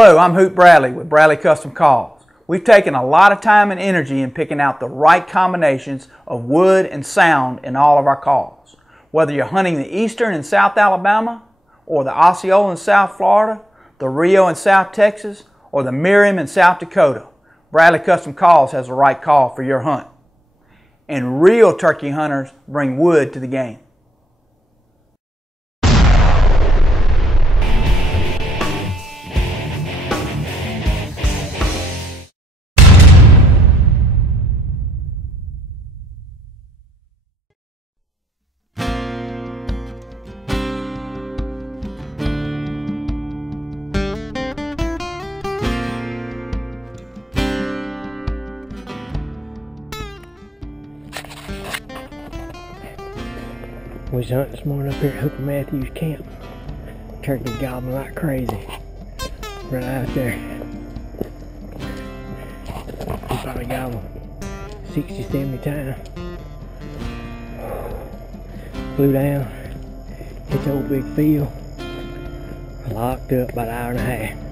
Hello, I'm Hoot Bradley with Bradley Custom Calls. We've taken a lot of time and energy in picking out the right combinations of wood and sound in all of our calls. Whether you're hunting the Eastern in South Alabama, or the Osceola in South Florida, the Rio in South Texas, or the Merriam in South Dakota, Bradley Custom Calls has the right call for your hunt. And real turkey hunters bring wood to the game. We was hunting this morning up here at Hoot Matthews camp. Turkey gobbling like crazy. Right out there. He probably gobbled 60, 70 times. Flew down, hit the old big field, locked up about an hour and a half.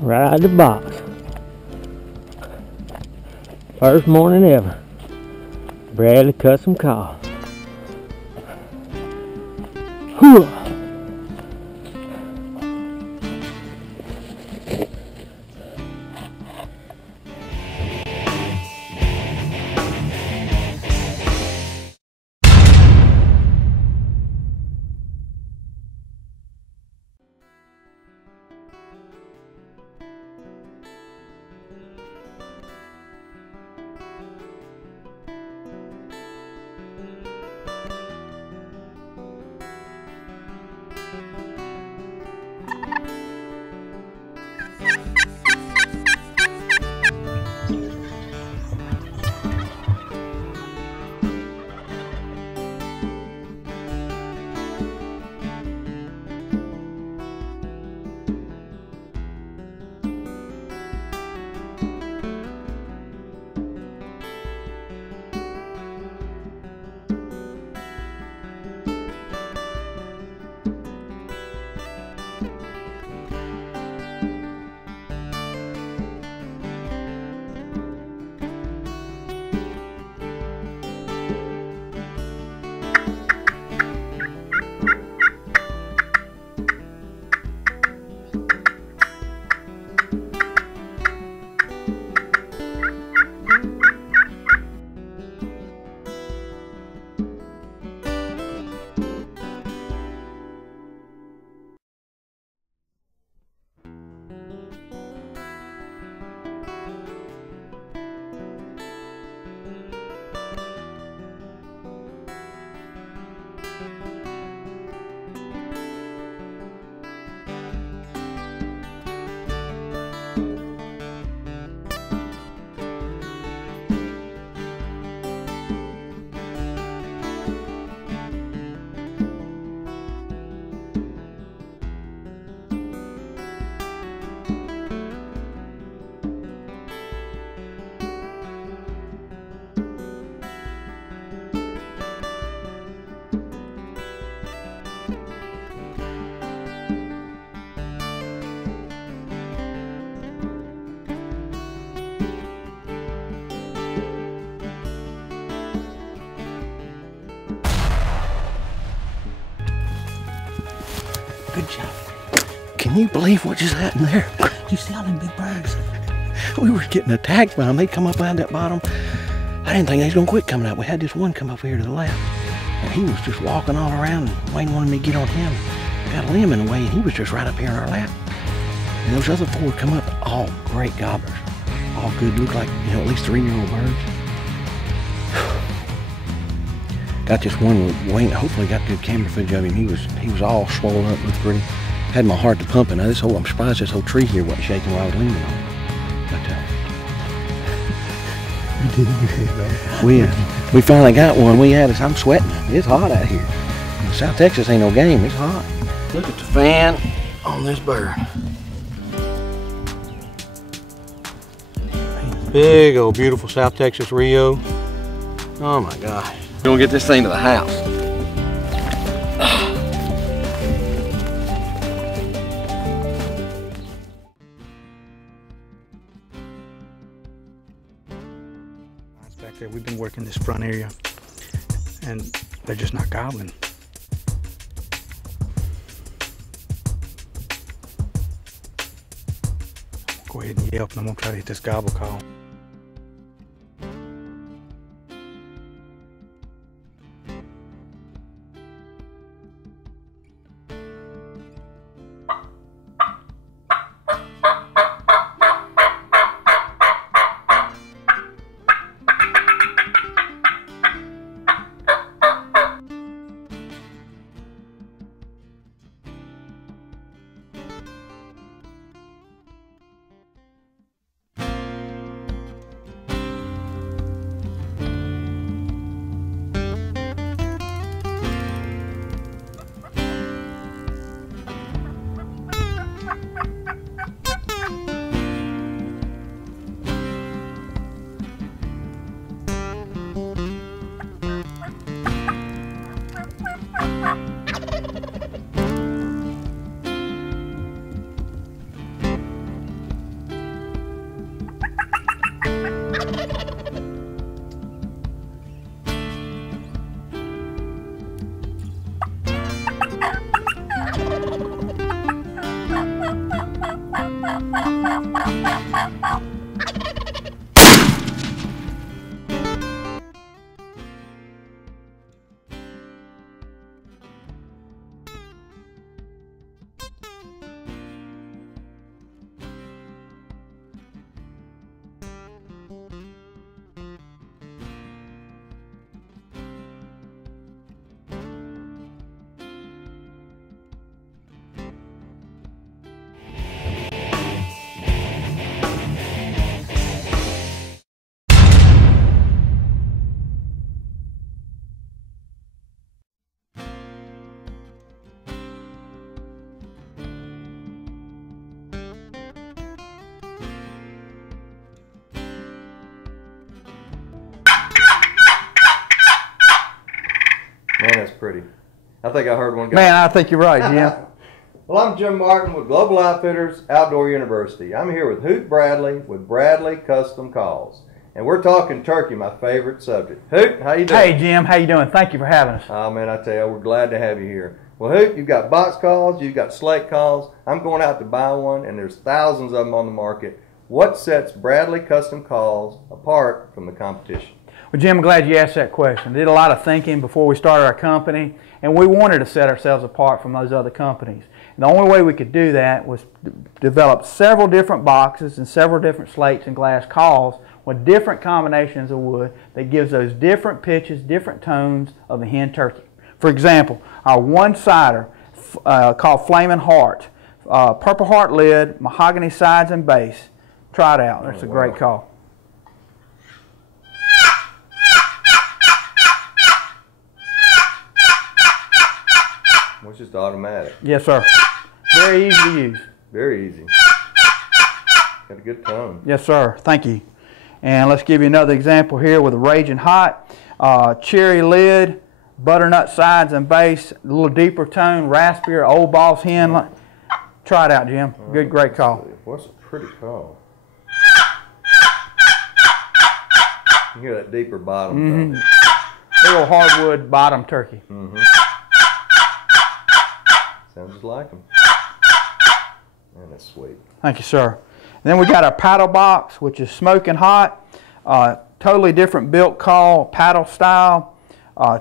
Right out of the box. First morning ever. Bradley Custom Call. Whew. Good job. Can you believe what just happened there? You see all them big birds? We were getting attacked by them. They come up behind that bottom. I didn't think they was gonna quit coming out. We had this one come up here to the left, and he was just walking all around, and Wayne wanted me to get on him. Got a limb in the way, and he was just right up here in our lap. And those other four come up, all great gobblers, all good. Look like, you know, at least 3-year-old birds. Got this one with Wayne. Hopefully got good camera footage of him. He was all swollen up, looked pretty. Had my heart to pumping. Now I'm surprised this whole tree here wasn't shaking while I was leaning on it. But we finally got one. I'm sweating. It's hot out here. South Texas ain't no game. It's hot. Look at the fan on this bird. Big old beautiful South Texas Rio. Oh my gosh. We're gonna get this thing to the house. Back there, we've been working this front area, and they're just not gobbling. Go ahead and yelp, and I'm gonna try to hit this gobble call. that's pretty. I think I heard one guy. Man, I think you're right, Jim. Well, I'm Jim Martin with Global Outfitters Outdoor University. I'm here with Hoot Bradley with Bradley Custom Calls. And we're talking turkey, my favorite subject. Hoot, how you doing? Hey, Jim, how you doing? Thank you for having us. Oh, man, I tell you, we're glad to have you here. Well, Hoot, you've got box calls, you've got slate calls. I'm going out to buy one, and there's thousands of them on the market. What sets Bradley Custom Calls apart from the competition? Well, Jim, I'm glad you asked that question. Did a lot of thinking before we started our company, and we wanted to set ourselves apart from those other companies. And the only way we could do that was develop several different boxes and several different slates and glass calls with different combinations of wood that gives those different pitches, different tones of the hen turkey. For example, our one-sider called Flamin' Heart, purple heart lid, mahogany sides and base. Try it out. That's a great call. It's just automatic. Yes, sir. Very easy to use. Very easy. Got a good tone. Yes, sir. Thank you. And let's give you another example here with a Raging Hot, cherry lid, butternut sides and base, a little deeper tone, raspier, old boss hen. Try it out, Jim. Good, great call. What's a pretty call? You hear that deeper bottom tone. Little hardwood bottom turkey. Sounds just like them. Man, that's sweet. Thank you, sir. And then we got our paddle box, which is smoking hot. Totally different built call, paddle style.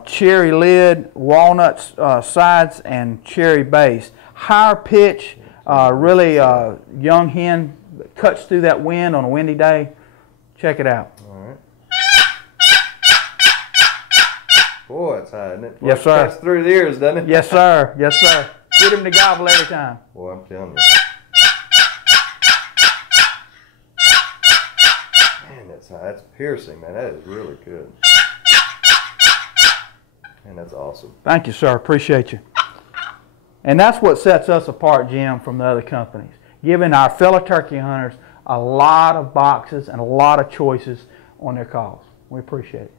Cherry lid, walnut sides, and cherry base. Higher pitch, really young hen cuts through that wind on a windy day. Check it out. All right. Boy, it's high, isn't it? Yes, sir. Cuts through the ears, doesn't it? Yes, sir. Yes, sir. Get him to gobble every time. Boy, I'm telling you. Man, that's high. That's piercing, man. That is really good. Man, that's awesome. Thank you, sir. Appreciate you. And that's what sets us apart, Jim, from the other companies. Giving our fellow turkey hunters a lot of boxes and a lot of choices on their calls. We appreciate it.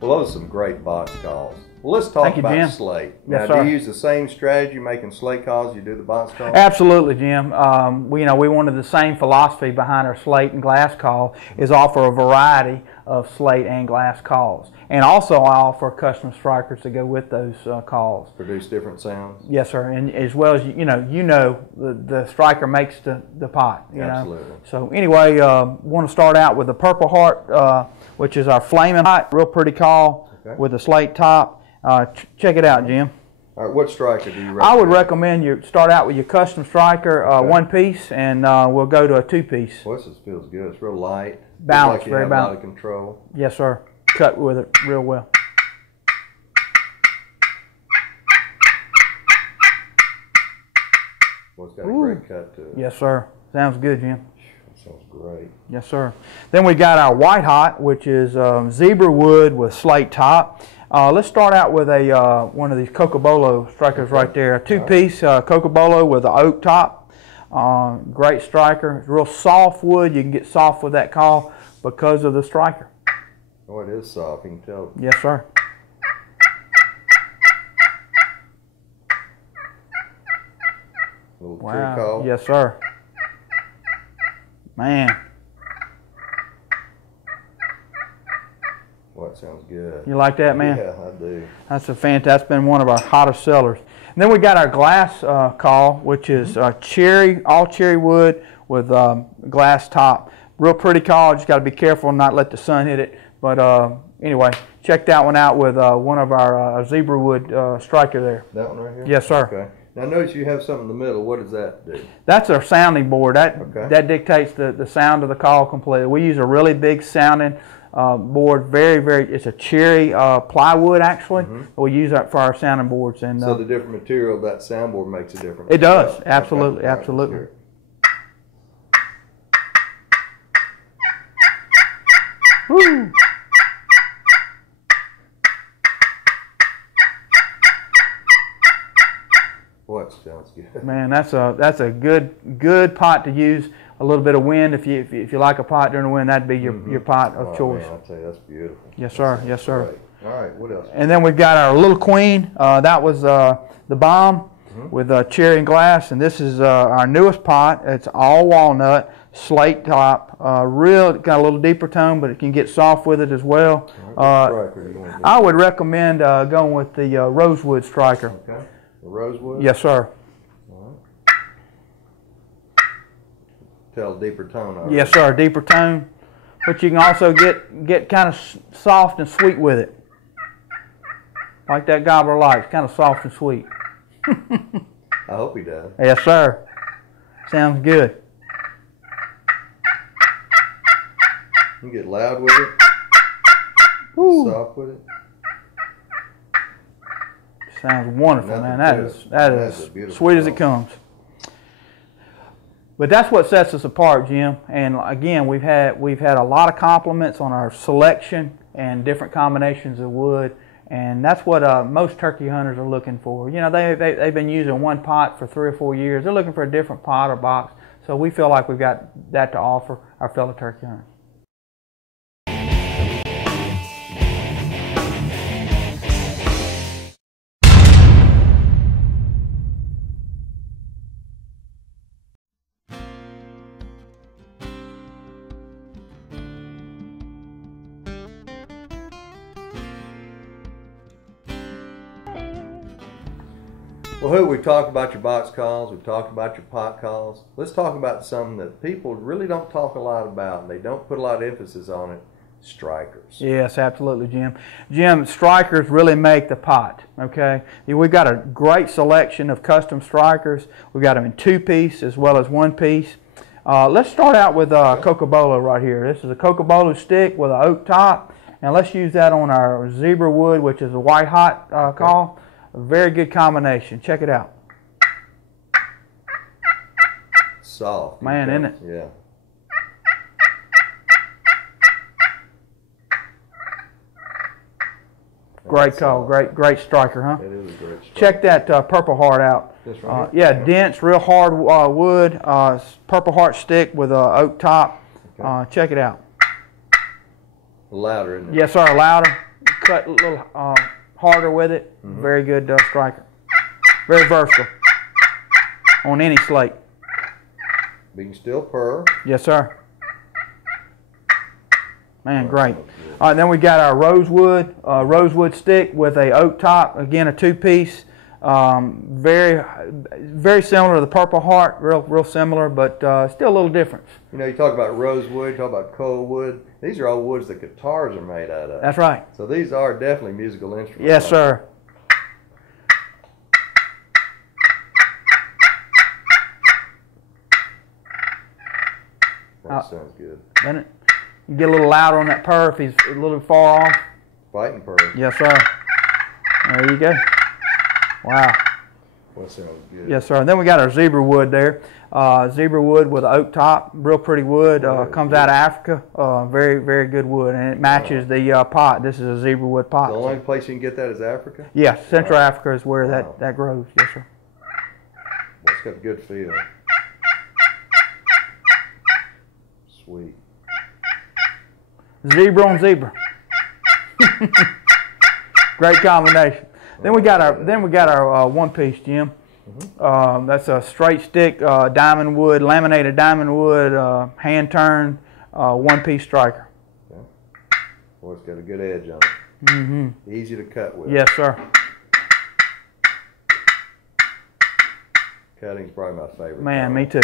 Well, those are some great box calls. Well, let's talk about Jim. slate. Yes, now, sir. do you use the same strategy making slate calls you do the box calls? Absolutely, Jim. We wanted the same philosophy behind our slate and glass call is offer a variety of slate and glass calls. And also I offer custom strikers to go with those calls. Produce different sounds? Yes, sir. And as well as, the striker makes the pot. Absolutely. So anyway, want to start out with the Purple Heart, which is our Flamin' Hot, real pretty call with a slate top. Check it out, Jim. All right, what striker do you recommend? I would recommend you start out with your custom striker, one piece, and we'll go to a two piece. Well, this feels good. It's real light. Balanced, like very a balanced. lot of control. Yes, sir. Cut with it real well. Well, it's got a great cut to it. Yes, sir. Sounds good, Jim. That sounds great. Yes, sir. Then we got our White Hot, which is zebra wood with slate top. Let's start out with a one of these Cocobolo strikers right there. A two-piece Cocobolo with an oak top. Great striker. It's real soft wood. You can get soft with that call because of the striker. Oh, it is soft. You can tell. Yes, sir. A little tree call. Yes, sir. Man. Well, that sounds good. You like that, man? Yeah, I do. That's that's been one of our hottest sellers. And then we got our glass call, which is cherry, all cherry wood with glass top. Real pretty call. Just got to be careful and not let the sun hit it. But anyway, check that one out with one of our zebra wood striker there. That one right here? Yes, sir. Okay. Now notice you have something in the middle. What does that do? That's our sounding board. That dictates the sound of the call completely. We use a really big sounding board. It's a cherry plywood actually. We use that for our sounding boards. And so the different material of that soundboard makes a difference. It does. Absolutely. Okay. Absolutely. Woo! Boy, it sounds good. Man, that's a good pot to use. A little bit of wind, if you like a pot during the wind, that'd be your pot of choice. Man, I'll tell you, that's beautiful. Yes, sir. Yes, sir. Great. All right, what else? And then we've got our little queen. That was the bomb with cherry and glass, and this is our newest pot. It's all walnut, slate top, got a little deeper tone, but it can get soft with it as well. I would recommend going with the rosewood striker. Okay, the rosewood. Yes, sir. Tell deeper tone already. Yes, sir, deeper tone. But you can also get kind of soft and sweet with it. Like that gobbler likes, kind of soft and sweet. I hope he does. Yes, sir. Sounds good. You get loud with it. Woo. Soft with it. Sounds wonderful, man. That is beautiful sweet as it song. comes. But that's what sets us apart, Jim. And again, we've had a lot of compliments on our selection and different combinations of wood, and that's what most turkey hunters are looking for. You know, they've been using one pot for 3 or 4 years. They're looking for a different pot or box. So we feel like we've got that to offer our fellow turkey hunters. Well, Hoot, we've talked about your box calls, we've talked about your pot calls. Let's talk about something that people really don't talk a lot about, and they don't put a lot of emphasis on it, strikers. Yes, absolutely, Jim. Jim, strikers really make the pot, okay? We've got a great selection of custom strikers. We've got them in 2-piece as well as 1-piece. Let's start out with Cocobolo right here. This is a Cocobolo stick with an oak top, and let's use that on our zebra wood, which is a white hot call. A very good combination. Check it out. Soft. Man, isn't it? Yeah. Great call. Great striker, huh? It is a great striker. Check that Purple Heart out. This right Yeah, dense, real hard wood. Purple Heart stick with an oak top. Okay. Check it out. Louder, isn't it? Yes, sir. Louder. Cut a little harder with it. Very good striker. Very versatile on any slate. We can still purr. Yes, sir. Man, great. All right, then we got our rosewood stick with a oak top. Again, a 2-piece. Very similar to the Purple Heart. Real similar, but still a little difference. You know, you talk about rosewood, you talk about coal wood. These are all woods that guitars are made out of. That's right. So these are definitely musical instruments. Yes, sir. That sounds good. Doesn't it? You get a little louder on that purr if he's a little far off. Fighting purr. Yes, sir. There you go. Wow. That sounds good. Yes, sir. And then we got our zebra wood there. Zebra wood with an oak top, real pretty wood. Comes out of Africa. Very good wood, and it matches the pot. This is a zebra wood pot. The only place you can get that is Africa? Yes, Central Africa is where that grows. Yes, sir. Well, it's got a good feel. Sweet. Zebra on zebra. Great combination. Then we got our 1-piece, Jim. That's a straight stick diamond wood, laminated diamond wood, hand turned 1-piece striker. Okay. Well, it's got a good edge on it. Easy to cut with. Yes, sir. Cutting's probably my favorite. Man, me too.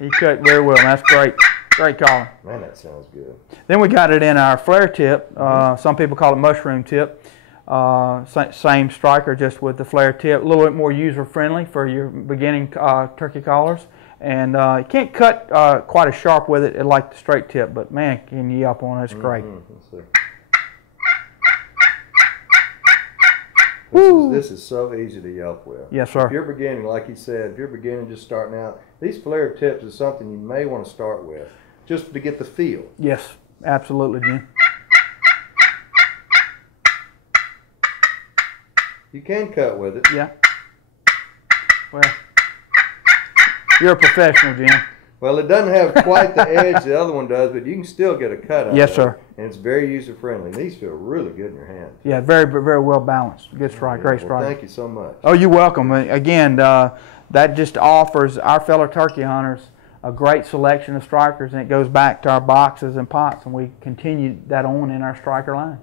You cut very well. That's great. Great calling. Man, that sounds good. Then we got it in our flare tip. Some people call it mushroom tip. Same striker, just with the flare tip. A little bit more user-friendly for your beginning turkey callers. And you can't cut quite as sharp with it like the straight tip, but man, can you yelp on it. It's great. Let's see. Woo. This is so easy to yelp with. Yes, sir. If you're beginning, like you said, if you're beginning just starting out, these flare tips is something you may want to start with, just to get the feel. Yes. Absolutely, Jim. You can cut with it. Yeah. Well, you're a professional, Jim. Well, it doesn't have quite the edge the other one does, but you can still get a cut out Yes, of it. sir. And it's very user-friendly. These feel really good in your hand. Yeah, very, very well balanced. Good strike, great Well, strike. thank you so much. Oh, you're welcome. Again, that just offers our fellow turkey hunters a great selection of strikers, and it goes back to our boxes and pots, and we continue that on in our striker line.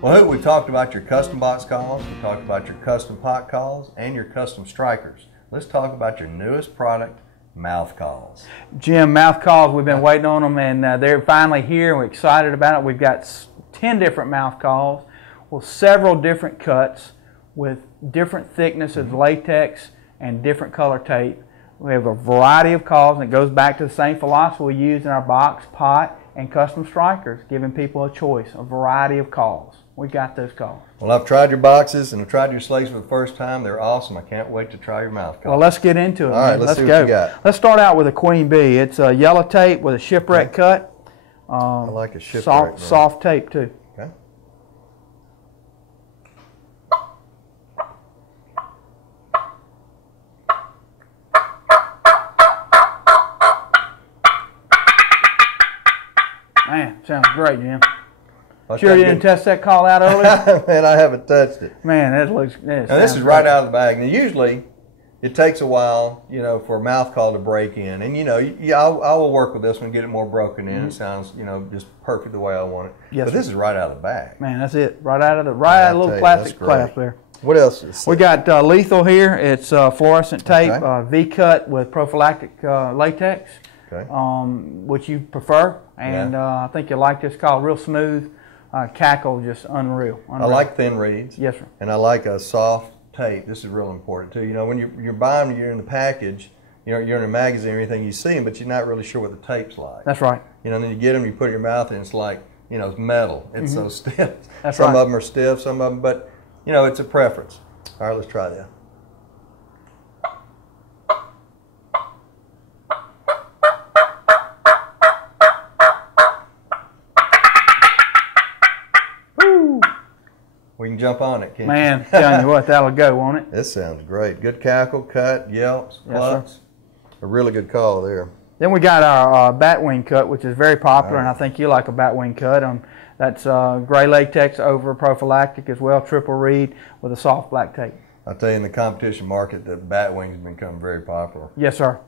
Well, Hoot, we talked about your custom box calls, we talked about your custom pot calls, and your custom strikers. Let's talk about your newest product, mouth calls. Jim, mouth calls, we've been waiting on them, and they're finally here. We're excited about it. We've got 10 different mouth calls with several different cuts with different thickness of latex and different color tape. We have a variety of calls, and it goes back to the same philosophy we use in our box, pot, and custom strikers, giving people a choice, a variety of calls. We got those calls. Well, I've tried your boxes and I've tried your slates for the first time. They're awesome. I can't wait to try your mouth calls. Well, let's get into it. All right, man. let's see go. what you got. Let's start out with a queen bee. It's a yellow tape with a shipwreck cut. I like a shipwreck. Soft tape too. Okay. Man, sounds great, Jim. Well, Sure you didn't test that call out earlier? Man, I haven't touched it. Man, that looks. Now, this is right out of the bag. Now, usually, it takes a while, you know, for a mouth call to break in. And, you know, I will work with this one, get it more broken in. It sounds, you know, just perfect the way I want it. Yes, but this is right out of the bag. Man, that's it. Right out of the little plastic clasp there. What else is We got lethal here. It's fluorescent tape, Okay. V-cut with prophylactic latex, Okay. which you prefer. And I think you like this call. Real smooth. Cackle, just unreal. I like thin reeds. Yes, sir. And I like a soft tape. This is real important, too. You know, when you're buying them, you're in the package, you're in a magazine or anything, you see them, but you're not really sure what the tape's like. That's right. You know, and then you get them, you put it in your mouth, and it's like, you know, it's metal. It's so stiff. That's Some right. of them are stiff, some of them, but, you know, it's a preference. All right, let's try that. We can jump on it, can't Man, you? telling you what, that'll go, won't it? This sounds great. Good cackle, cut, yelps, clucks. A really good call there. Then we got our batwing cut, which is very popular, and I think you like a batwing cut. That's gray latex over prophylactic as well, triple reed with a soft black tape. I'll tell you, in the competition market, the batwings have become very popular. Yes, sir.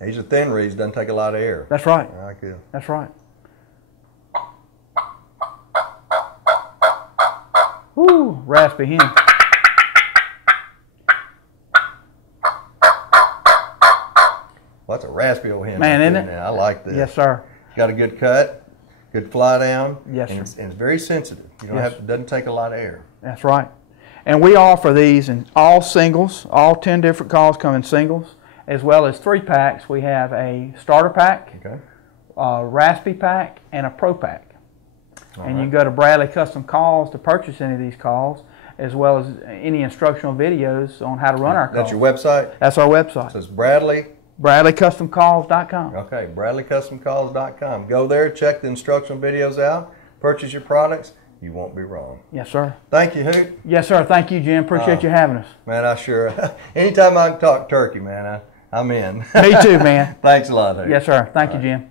These are thin reeds, doesn't take a lot of air. That's right. I like it. That's right. Woo, raspy hen. Well, that's a raspy old hen. Man, isn't it? Now. I like this. Yes, sir. Got a good cut, good fly down. Yes, and sir. it's very sensitive. You don't have to, doesn't take a lot of air. That's right. And we offer these in all singles. All 10 different calls come in singles, as well as 3 packs. We have a starter pack, Okay. a raspy pack, and a pro pack. All And right. you can go to Bradley Custom Calls to purchase any of these calls, as well as any instructional videos on how to run our calls. That's your website? That's our website. So it's Bradley. BradleyCustomCalls.com. Okay, BradleyCustomCalls.com. Go there, check the instructional videos out, purchase your products. You won't be wrong. Yes, sir. Thank you, Hoot. Yes, sir. Thank you, Jim. Appreciate you having us. Man, I sure. Anytime I can talk turkey, man, I'm in. Me too, man. Thanks a lot, Hoot. Yes, sir. Thank you, Jim.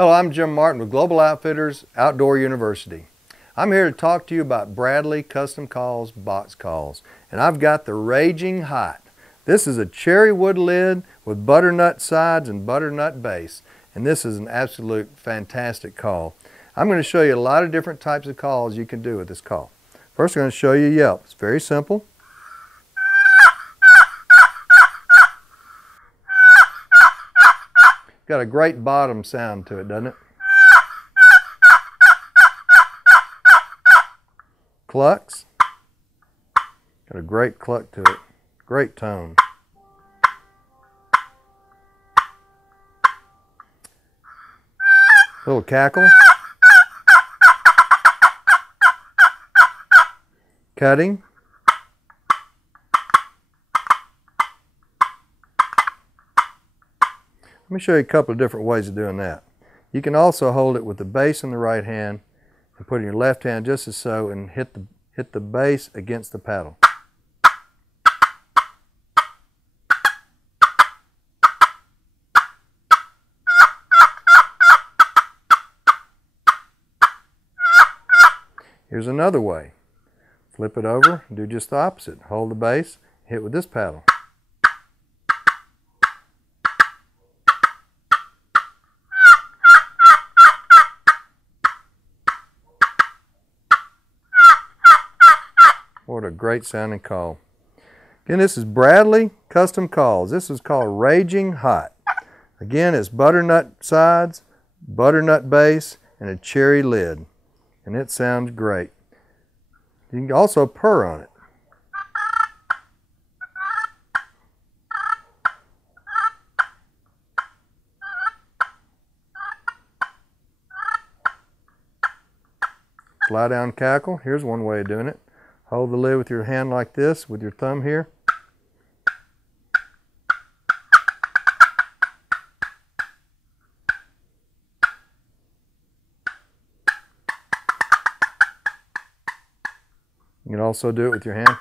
Hello, I'm Jim Martin with Global Outfitters Outdoor University. I'm here to talk to you about Bradley Custom Calls box calls. And I've got the Raging Hot. This is a cherry wood lid with butternut sides and butternut base. And this is an absolute fantastic call. I'm going to show you a lot of different types of calls you can do with this call. First, I'm going to show you yelp. It's very simple. Got a great bottom sound to it, doesn't it? Clucks. Got a great cluck to it. Great tone. Little cackle. Cutting. Let me show you a couple of different ways of doing that. You can also hold it with the base in the right hand and put it in your left hand just as so and hit the base against the paddle. Here's another way. Flip it over and do just the opposite. Hold the base, hit with this paddle. What a great sounding call. Again, this is Bradley Custom Calls. This is called Raging Hot. Again, it's butternut sides, butternut base, and a cherry lid. And it sounds great. You can also purr on it. Fly down cackle. Here's one way of doing it. Hold the lid with your hand like this, with your thumb here. You can also do it with your hand.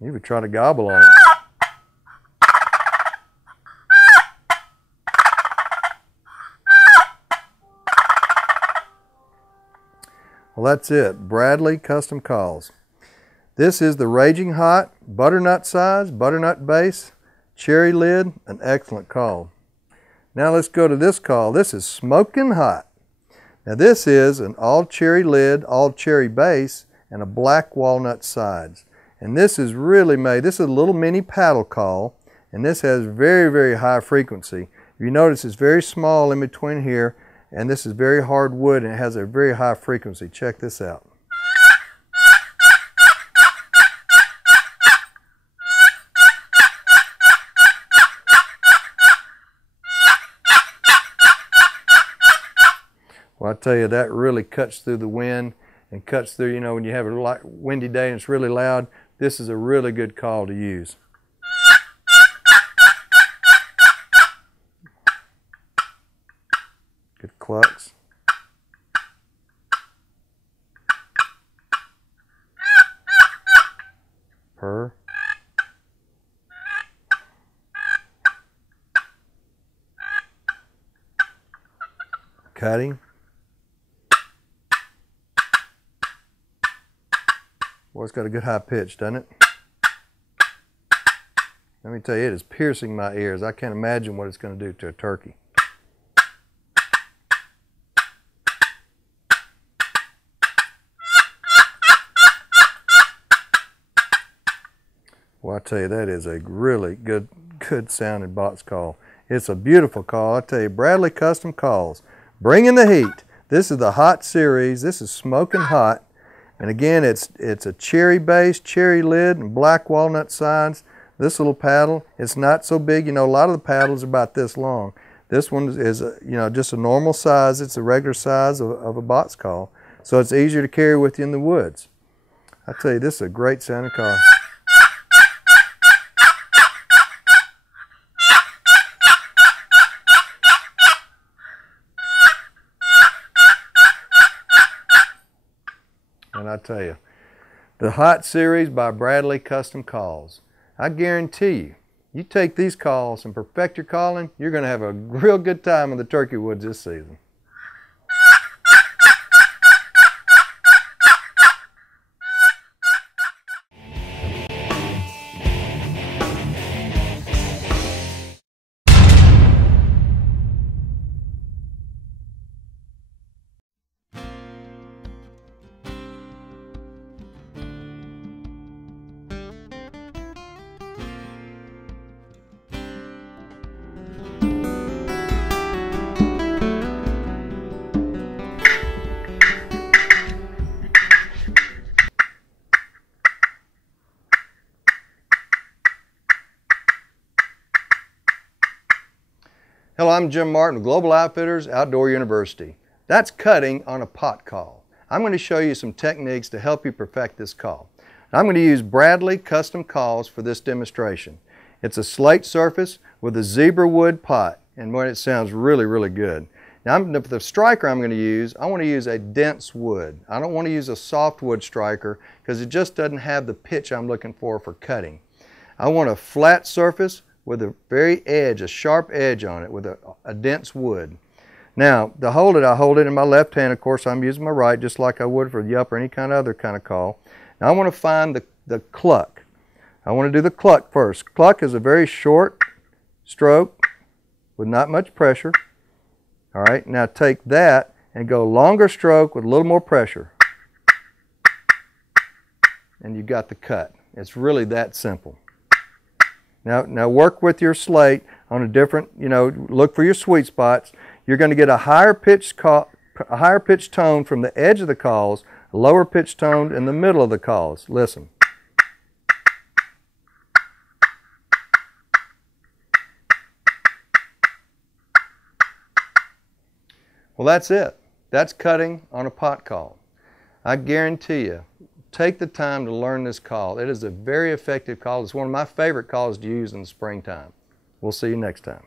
You would try to gobble on it. Well, that's it. Bradley Custom Calls. This is the Raging Hot, butternut size, butternut base, cherry lid, an excellent call. Now let's go to this call. This is Smoking Hot. Now this is an all cherry lid, all cherry base, and a black walnut sides. And this is really made, this is a little mini paddle call, and this has very, very high frequency. If you notice, it's very small in between here, and this is very hard wood, and it has a very high frequency. Check this out. Well, I tell you, that really cuts through the wind and cuts through, you know, when you have a windy day and it's really loud, this is a really good call to use. Good clucks. Purr. Cutting. Boy, it's got a good high pitch, doesn't it? Let me tell you, it is piercing my ears. I can't imagine what it's going to do to a turkey. Well, I tell you, that is a really good sounding box call. It's a beautiful call. I tell you, Bradley Custom Calls. Bringing the heat. This is the Hot Series. This is Smoking Hot. And again, it's a cherry base, cherry lid, and black walnut sides. This little paddle, it's not so big. You know, a lot of the paddles are about this long. This one is, you know, just a normal size. It's a regular size of a box call. So it's easier to carry with you in the woods. I tell you, this is a great sounding call. And I tell you. The Hot Series by Bradley Custom Calls. I guarantee you, you take these calls and perfect your calling, you're going to have a real good time in the turkey woods this season. Hello, I'm Jim Martin with Global Outfitters Outdoor University. That's cutting on a pot call. I'm going to show you some techniques to help you perfect this call. I'm going to use Bradley Custom Calls for this demonstration. It's a slate surface with a zebra wood pot, and it sounds really, really good. Now, for the striker I'm going to use, I want to use a dense wood. I don't want to use a soft wood striker because it just doesn't have the pitch I'm looking for cutting. I want a flat surface with a very edge, a sharp edge on it with a dense wood. Now, to hold it, I hold it in my left hand. Of course, I'm using my right just like I would for yup or any kind of other kind of call. Now, I want to find the cluck. I want to do the cluck first. Cluck is a very short stroke with not much pressure. All right, now take that and go longer stroke with a little more pressure. And you got the cut. It's really that simple. Now work with your slate on a different, look for your sweet spots. You're going to get a higher pitched tone from the edge of the calls, a lower pitched tone in the middle of the calls. Listen. Well, that's it. That's cutting on a pot call. I guarantee you, take the time to learn this call. It is a very effective call. It's one of my favorite calls to use in the springtime. We'll see you next time.